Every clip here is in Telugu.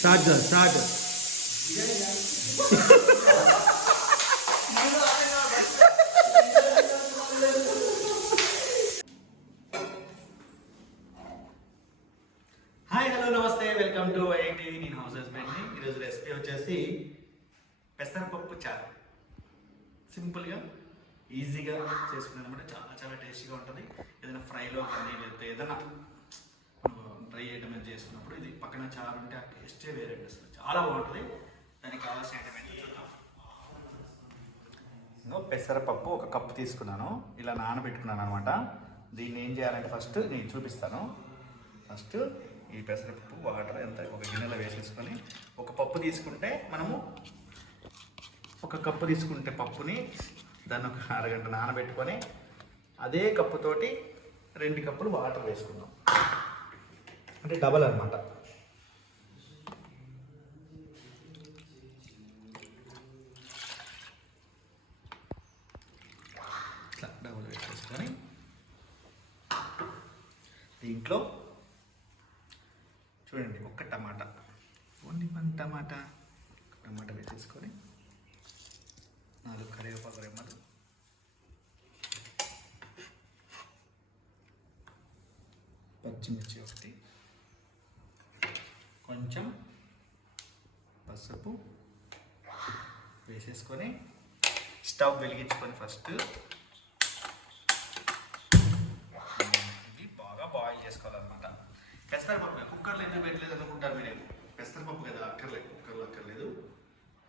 Start sir start hi hello నమస్తే వెల్కమ్ టు ఐటీవీ నేను హౌస్ హస్బెండ్ ఈరోజు రెసిపీ వచ్చేసి పెసరపప్పు చారు. సింపుల్గా ఈజీగా చేసుకున్నాను అనమాట చాలా చాలా టేస్టీగా ఉంటుంది. ఏదైనా ఫ్రైలో కానీ లేకపోతే ఏదైనా డ్రై ఐటమ్ చేసుకున్నప్పుడు ఇది పక్కన చారు ఉంటే ఆ టేస్టే వేరే అసలు. చాలా బాగుంటుంది. దానికి కావాల్సిన ఐటమ్ పెసరపప్పు ఒక కప్పు తీసుకున్నాను. ఇలా నానబెట్టుకున్నాను అనమాట దీన్ని ఏం చేయాలంటే ఫస్ట్ నేను చూపిస్తాను. ఫస్ట్ ఈ పెసరపప్పు వాటర్ ఎంత ఒక గిన్నెలో వేసేసుకొని ఒక పప్పు తీసుకుంటే మనము ఒక కప్పు తీసుకుంటే పప్పుని దాన్ని ఒక అరగంట నానబెట్టుకొని అదే కప్పుతోటి రెండు కప్పులు వాటర్ వేసుకుందాం. అంటే డబల్ అనమాట ఇట్లా డబుల్ దీంట్లో చూడండి ఒక్క టమాటా. ఓన్లీ వన్ టమాటా. ఒక టమాటా వేసేసుకొని నాలుగు కరివేపాకు రెమ్మలు. పచ్చిమిర్చి ఒకటి. కొంచెం పసుపు వేసేసుకొని స్టవ్ వెలిగించుకొని ఫస్ట్ ఇది బాగా బాయిల్ చేసుకోవాలన్నమాట. పెసరపప్పు కుక్కర్లో ఎందుకు పెట్టలేదు అనుకుంటారు మీరు? పెసరపప్పు కదా అక్కర్లేదు కుక్కర్లో అక్కర్లేదు.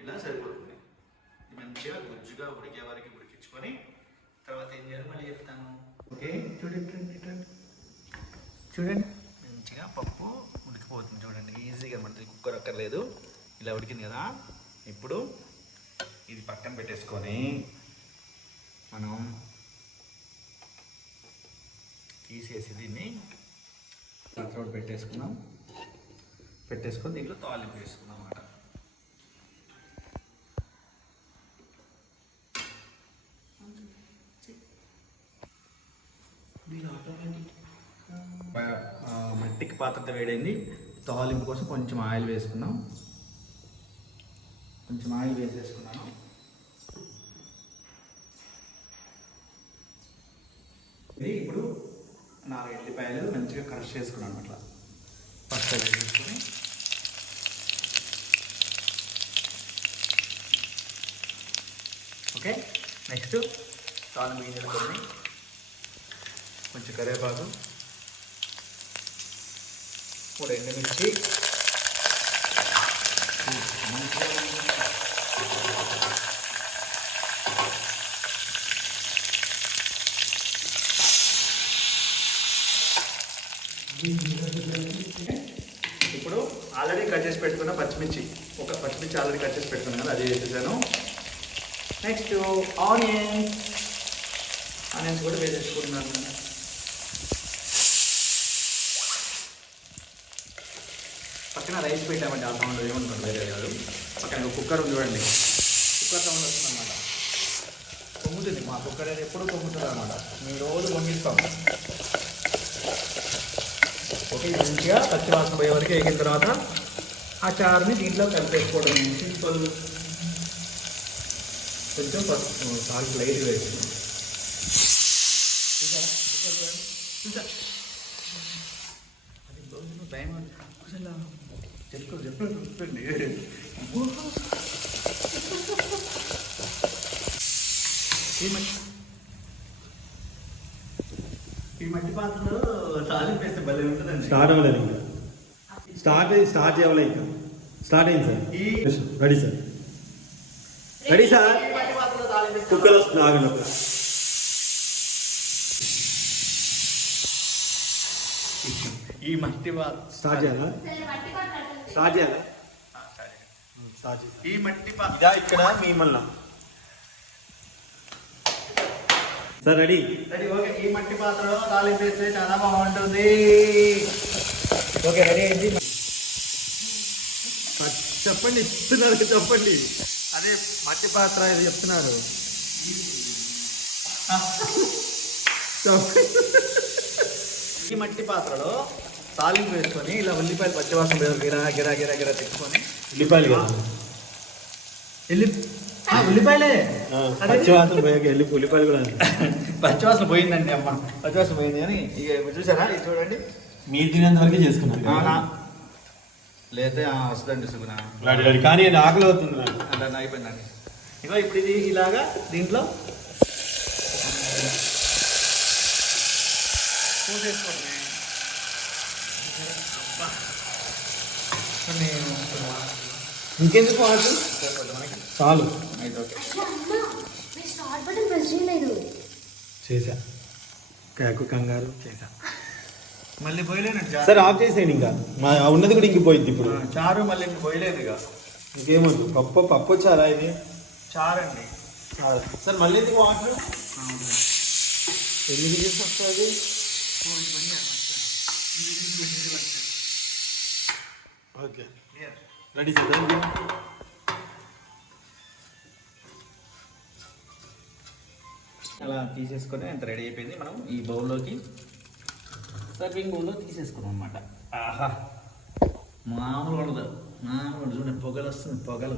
ఇలా సరిపోతుంది. మంచిగా గుజ్జుగా ఉడికే వరకు ఉడికించుకొని తర్వాత ఏం చేయాలి? మళ్ళీ చెప్తాను. ఓకే చూడండి చూడండి. చూడండి. మంచిగా పప్పు పోతుంది చూడండి ఈజీగా మనకి కుక్కర్ అక్కర్లేదు. ఇలా ఉడికింది కదా. ఇప్పుడు ఇది పక్కన పెట్టేసుకొని మనం తీసేసి దీన్ని దాంట్లో పెట్టేసుకున్నాం. పెట్టేసుకొని దీంట్లో తాలింపు వేసుకున్నాం అన్నమాట. మట్టికి పాత్ర వేడైంది. తాలింపు కోసం కొంచెం ఆయిల్ వేసుకున్నాం కొంచెం ఆయిల్ వేసేసుకున్నాను. ఇది ఇప్పుడు నాలుగు ఎల్లిపాయలు మంచిగా క్రష్ చేసుకున్నాను అట్లా. ఫస్ట్ వేసేసుకొని ఓకే నెక్స్ట్ తాలింపు గింజలు కొన్ని. కొంచెం కరివేపాకు. మూడు ఎండుమిర్చి ఇప్పుడు ఆల్రెడీ కట్ చేసి పెట్టుకున్న పచ్చిమిర్చి. ఒక పచ్చిమిర్చి ఆల్రెడీ కట్ చేసి పెట్టుకున్నాను కదా అది వేసేసాను. నెక్స్ట్ ఆనియన్స్ ఆనియన్స్ కూడా వేసేసుకుంటున్నాను. పక్కన రైస్ పెట్టామండి ఆ సౌండ్ ఏమనుకోండి వేరే కాదు పక్కన కుక్కర్ ఉంది చూడండి. కుక్కర్ సౌండ్ వస్తుంది అనమాట పొంగుతుంది. మా కుక్కర్ అనేది ఎప్పుడు పొంగుతుంది అనమాట మేము రోజు పొంగిస్తాం. ఓకే మంచిగా మంచిగా పచ్చివాసన పోయే వరకు వేగిన తర్వాత ఆ చారుని దీంట్లో కలిపేసుకోవడం. సింపుల్ కొంచెం పసుపు సాల్ట్ లైట్ వేసుకున్నాం చూసా చూసా అది రోజులు టైం అసలు చెప్పు చెప్పు చూస్తుంది ఈ మట్టి పాత్రలో తాలింపు వేస్తే భలే ఉంటుందండి. స్టార్ట్ అవ్వలేదు ఇంకా. స్టార్ట్ స్టార్ట్ చేయాలి ఇంకా. స్టార్ట్ అయింది సార్. ఈ ready sir. Ready sir. Cooker వస్తుంది ఆగండి ఒక ఈ మట్టి పాత్ర స్టార్ట్ చేయాలా స్టార్ట్ చేయాలా ఆ, సరే. స్టార్ట్ చేయాలి ఈ మట్టి ఇదా ఇక్కడ మిమ్మల్ని సార్ రెడీ? Ready okay. ఈ మట్టి పాత్రలో తాలింపు వేస్తే చాలా బాగుంటుంది. ఓకే రెడీ అయింది. చెప్పండి ఇస్తున్నారు చెప్పండి. అదే మట్టి పాత్ర ఇది చెప్తున్నారు. చెప్పండి. ఈ మట్టి పాత్రలో తాలింపు వేసుకొని ఇలా ఉల్లిపాయలు పచ్చివాసన గిరా గిరా గిరా గిరా తెచ్చుకొని ఉల్లిపాయలు ఎల్లి ఉల్లిపాయలే. పచ్చివాసన పోయాక వెళ్ళి ఉల్లిపాయలు కూడా. పచ్చివాసన పోయిందండి అమ్మ. పచ్చివాసన పోయింది అని ఇక చూసారా? ఇది చూడండి. మీరు తినేంత వరకే చేసుకున్నాను ఆ, వస్తుందండి సుగుణ. కానీ ఆకలి అవుతుంది. అలా అయిపోయిందండి. ఇగో ఇప్పుడు ఇది ఇలాగా దీంట్లో పోసేసుకోవడమే అబ్బా. నేను ఇంకెందుకు వాడు సరిపోద్ది మనకి చాలు అయితే ఓకే అయ్యో అమ్మ నేను బటన్ ప్రెస్ చేయలేదు చేసా కాకు కంగారు చేసా మళ్ళీ పోయలేనండి చారు. సరే ఆఫ్ చేసేయండి ఇంకా. మా ఉన్నది కూడా ఇంకిపోయింది ఇప్పుడు. ఆ, చారు మళ్ళీ ఇంక పోయలేదు ఇక. ఇంకేమొద్దు పప్పు పప్పు వచ్చారా ఇది? చారండి. చాలు. సార్ మళ్ళీ ఎందుకు వాటర్ ఎన్ని డిగ్రీస్ వస్తుంది okay ready sir thank you అలా తీసేసుకొని అంత రెడీ అయిపోయింది. మనం ఈ బౌల్లోకి సర్వింగ్ బౌల్లో తీసేసుకున్నాం అనమాట ఆహా. మామూలు ఉండదు. మామూలు ఉండదు. చూడండి పొగలు వస్తుంది. పొగలు.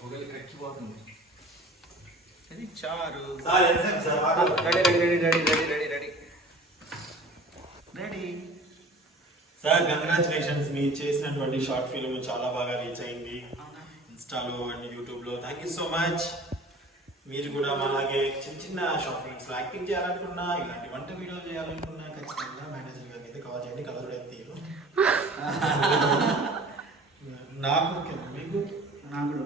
పొగలు కక్కిపోతుంది. ఇది చారు ready ready ready ready ready ready ready. Sir congratulations మీరు చేసినటువంటి షార్ట్ ఫిల్మ్ చాలా బాగా రీచ్ అయింది. ఇన్స్టాలో అండ్ యూట్యూబ్లో. థ్యాంక్ యూ సో మచ్ మీరు కూడా అలాగే చిన్న చిన్న షార్ట్ ఫిల్మ్స్లో యాక్టింగ్ చేయాలనుకున్నా ఇలాంటి వంట వీడియోలు చేయాలనుకున్నా ఖచ్చితంగా మేనేజర్ గారికి అయితే కాల్ చేయండి కలర్ అయితే నాకు మీకు? నాకు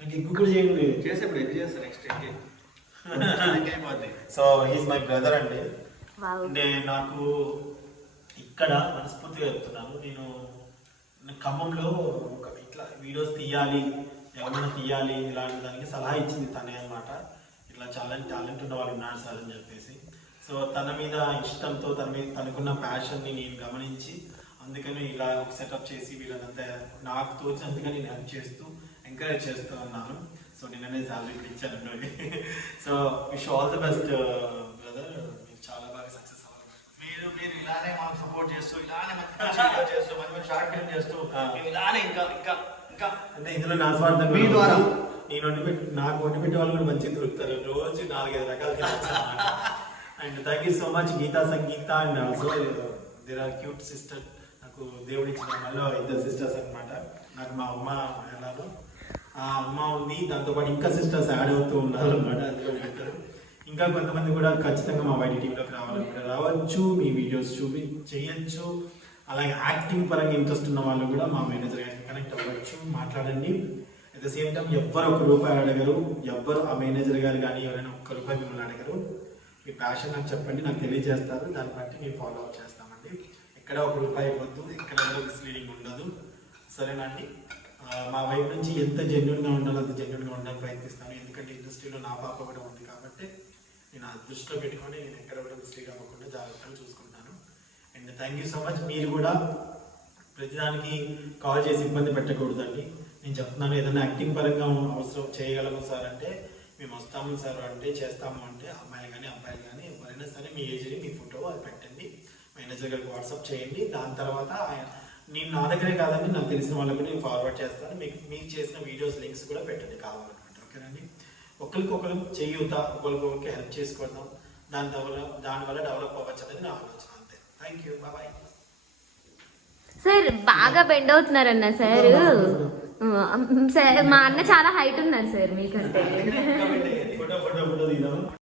నాకు కూడా చేయండి. చేసేప్పుడు ఎన్ని చేస్తా నెక్స్ట్ ఇంకైపోద్ది సో హీస్ మై బ్రదర్ అండి. అంటే నాకు ఇక్కడ మనస్ఫూర్తిగా చెప్తున్నాను. నేను ఖమ్మంలో ఒక ఇట్లా వీడియోస్ తీయాలి ఎవరైనా తీయాలి ఇలాంటి దానికి సలహా ఇచ్చింది తనే అన్నమాట. ఇట్లా చాలా టాలెంట్ ఉన్న వాళ్ళు ఉన్నారు సార్ అని చెప్పేసి. సో తన మీద ఇష్టంతో తన మీద తనకున్న ప్యాషన్ని నేను గమనించి అందుకని ఇలా ఒక సెటప్ చేసి వీళ్ళనంతా నాకు తోచినంతగా నేను హెల్ప్ చేస్తూ ఎంకరేజ్ చేస్తూ ఉన్నాను. సో నేననే శాలరీ కూడా ఇచ్చాను so wish all the best brother మీరు చాలా బాగా సక్సెస్ అవ్వాలి. మీరు మీరు ఇలానే మాకు సపోర్ట్ చేస్తూ ఇలానే మంచి చేస్తూ మంచి మంచి షార్ట్ ఫిల్మ్ చేస్తూ ఇలానే ఇంకా ఇంకా ఇంకా. అంటే ఇందులో నా స్వార్థం మీ ద్వారా. నేను వండి పెట్టి నాకు వండి పెట్టే వాళ్ళు కూడా మంచిగా దొరుకుతారు. రోజు నాలుగైదు రకాలు and thank you so much Geetha Sangeetha and also there are cute sister నాకు దేవుడి మళ్ళీ ఇద్దరు సిస్టర్స్ అన్నమాట. నాకు మా అమ్మ ఎలాగో అమ్మ ఉంది దాంతోపాటు ఇంకా సిస్టర్స్ యాడ్ అవుతూ ఉన్నారు అనమాట ఇంకా కొంతమంది కూడా ఖచ్చితంగా మా వైటీ టీంలోకి రావాలనుకుంటే రావచ్చు మీ వీడియోస్ చూపి చేయొచ్చు. అలాగే యాక్టింగ్ పరంగా ఇంట్రెస్ట్ ఉన్న వాళ్ళు కూడా మా మేనేజర్ గారికి కనెక్ట్ అవ్వచ్చు మాట్లాడండి. అట్ ద సేమ్ టైం ఎవ్వరు ఒక రూపాయి అడగరు ఎవ్వరు ఆ మేనేజర్ గారు కానీ ఎవరైనా ఒక్క రూపాయి మిమ్మల్ని అడగరు. మీ ప్యాషన్ నాకు చెప్పండి నాకు తెలియజేస్తారు. దాన్ని బట్టి మేము ఫాలో అప్ చేస్తామండి. ఎక్కడ ఒక రూపాయి ఇవ్వద్దు ఎక్కడ మిస్లీడింగ్ ఉండదు. సరేనండి మా వైపు నుంచి ఎంత జెన్యున్గా ఉండాలో అంత జెన్యున్గా ఉండడానికి ప్రయత్నిస్తాను. ఎందుకంటే ఇండస్ట్రీలో నా పాప కూడా ఉంది కాబట్టి నేను ఆ దృష్టిలో పెట్టుకొని నేను ఎక్కడ కూడా మిస్టేక్ అవ్వకుండా జాగ్రత్తగా చూసుకుంటాను. And thank you so much మీరు కూడా ప్రతిదానికి కాల్ చేసి ఇబ్బంది పెట్టకూడదండి. నేను చెప్తున్నాను ఏదైనా యాక్టింగ్ పరంగా అవసరం చేయగలము సార్ అంటే మేము వస్తాము సార్ అంటే చేస్తాము అంటే అమ్మాయిలు కానీ అబ్బాయిలు కానీ ఎవరైనా సరే మీ ఏజ్ని మీ ఫోటో అది పెట్టండి. మేనేజర్ గారికి వాట్సాప్ చేయండి. దాని తర్వాత ఆయన- నేను నా దగ్గరే కాదండి నాకు తెలిసిన వాళ్ళకి నేను ఫార్వర్డ్ చేస్తాను. మీకు మీకు చేసిన వీడియోస్ లింక్స్ కూడా పెట్టండి కావాలనుకుంటే ఓకేనండి ఒకరికొకరు చేయూత ఒకరికొకరికి హెల్ప్ చేసుకోవడం దాని ద్వారా దానివల్ల డెవలప్ అవ్వచ్చు అనేది నా ఆలోచన. అంతే. థ్యాంక్ యూ బాయ్ సార్ బాగా బెండ్ అవుతున్నారన్న సార్. సార్ మా అన్న చాలా హైట్ ఉన్నారు సార్ మీకంటే.